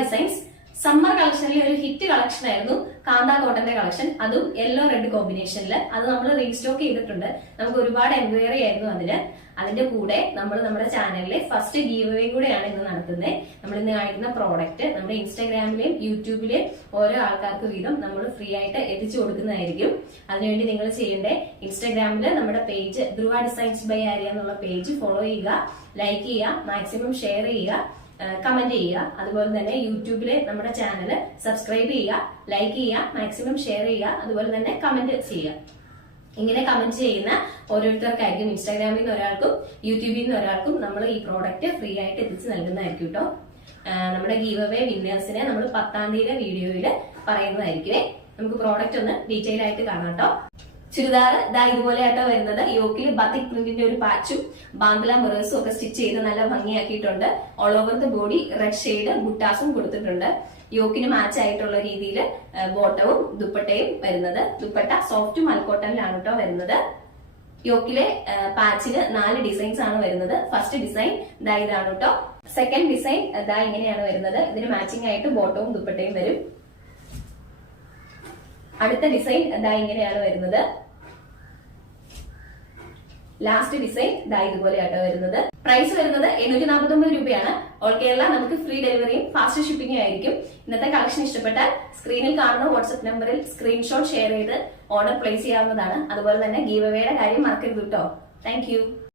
Designs. Summer കളക്ഷനിലെ ഒരു hit collection ആയിരുന്നു കാന്ത കോട്ടന്റെ collection, അതും യെല്ലോ റെഡ് കോമ്പിനേഷനിൽ. അത് നമ്മൾ റീസ്റ്റോക്ക് ചെയ്തിട്ടുണ്ട്. നമുക്ക് ഒരുപാട് എൻക്വയറി ആയിരുന്നു അതിന്. അതിന്റെ കൂടെ നമ്മൾ നമ്മുടെ ചാനലിലെ ഫസ്റ്റ് ഗീവ് അവേ കൂടെയാണ് ഇന്ന് നടത്തുന്നത്. നമ്മൾ ഇന്ന് കാണിക്കുന്ന പ്രോഡക്റ്റ് നമ്മുടെ ഇൻസ്റ്റാഗ്രാമിലെയും യൂട്യൂബിലെയും ഓരോ ആൾക്കാർക്ക് വീതം നമ്മൾ ഫ്രീ ആയിട്ട് എത്തിച്ചു കൊടുക്കുന്നതായിരിക്കും. അതിനുവേണ്ടി നിങ്ങൾ ചെയ്യേണ്ടേ, ഇൻസ്റ്റാഗ്രാമിൽ നമ്മുടെ page Dhruva designs by Arya എന്നുള്ള പേജ് ഫോളോ ചെയ്യുക, ലൈക്ക് ചെയ്യുക, മാക്സിമം ഷെയർ ചെയ്യുക, കമന്റ് ചെയ്യുക. അതുപോലെ തന്നെ യൂട്യൂബിലെ നമ്മുടെ ചാനൽ സബ്സ്ക്രൈബ് ചെയ്യുക, ലൈക്ക് ചെയ്യുക, മാക്സിമം ഷെയർ ചെയ്യുക, അതുപോലെ തന്നെ കമന്റ് ചെയ്യുക. ഇങ്ങനെ കമന്റ് ചെയ്യുന്ന ഓരോരുത്തർക്കായിരിക്കും ഇൻസ്റ്റാഗ്രാമിൽ നിന്ന് ഒരാൾക്കും യൂട്യൂബിൽ നിന്ന് ഒരാൾക്കും നമ്മൾ ഈ പ്രോഡക്റ്റ് ഫ്രീ ആയിട്ട് എത്തിച്ച് നൽകുന്നതായിരിക്കും കേട്ടോ. നമ്മുടെ ഗീവ് അവേ വിന്നേഴ്സിനെ നമ്മൾ 10-ാം തീയതി വീഡിയോയിൽ പറയുന്നതായിരിക്കുമേ. നമുക്ക് പ്രോഡക്റ്റ് ഒന്ന് ഡീറ്റെയിൽ ആയിട്ട് കാണാം കേട്ടോ. ചുരിദാർ ഇതാ ഇതുപോലെയായിട്ടോ വരുന്നത്. യോക്കിൽ ബത്തിക് പ്രിന്റിന്റെ ഒരു പാച്ചും ബാന്ദ്ല മിറേഴ്സും ഒക്കെ സ്റ്റിച്ച് ചെയ്ത് നല്ല ഭംഗിയാക്കിയിട്ടുണ്ട്. All over the body red shade ബുട്ടാസും കൊടുത്തിട്ടുണ്ട്. യോക്കിന് മാച്ച് ആയിട്ടുള്ള രീതിയിൽ ബോട്ടവും ദുപ്പട്ടയും വരുന്നത്. ദുപ്പട്ട സോഫ്റ്റ് മൽക്കോട്ടനിലാണ് കേട്ടോ വരുന്നത്. യോക്കിലെ പാച്ചിന് 4 ഡിസൈൻസ് ആണ് വരുന്നത്. ഫസ്റ്റ് ഡിസൈൻ ഇതാ ഇതാണ് കേട്ടോ. സെക്കൻഡ് ഡിസൈൻ ഇതാ ഇങ്ങനെയാണ് വരുന്നത്. ഇതിന് മാച്ചിങ് ആയിട്ട് ബോട്ടവും ദുപ്പട്ടയും വരും. അടുത്ത ഡിസൈൻ ഇതാ ഇങ്ങനെയാണ് വരുന്നത്. ലാസ്റ്റ് ഡിസൈൻ ഇതാ ഇതുപോലെയാട്ടോ വരുന്നത്. പ്രൈസ് വരുന്നത് 749 രൂപയാണ്. ഓൾ കേരള നമുക്ക് ഫ്രീ ഡെലിവറിയും ഫാസ്റ്റ് ഷിപ്പിംഗും ആയിരിക്കും. ഇന്നത്തെ കളക്ഷൻ ഇഷ്ടപ്പെട്ടാൽ സ്ക്രീനിൽ കാണുന്ന വാട്സ്ആപ്പ് നമ്പറിൽ സ്ക്രീൻഷോട്ട് ഷെയർ ചെയ്ത് ഓർഡർ പ്ലേസ് ചെയ്യാവുന്നതാണ്. അതുപോലെ തന്നെ ഗീവ് അവേയുടെ കാര്യം മറക്കരുത് കേട്ടോ. താങ്ക്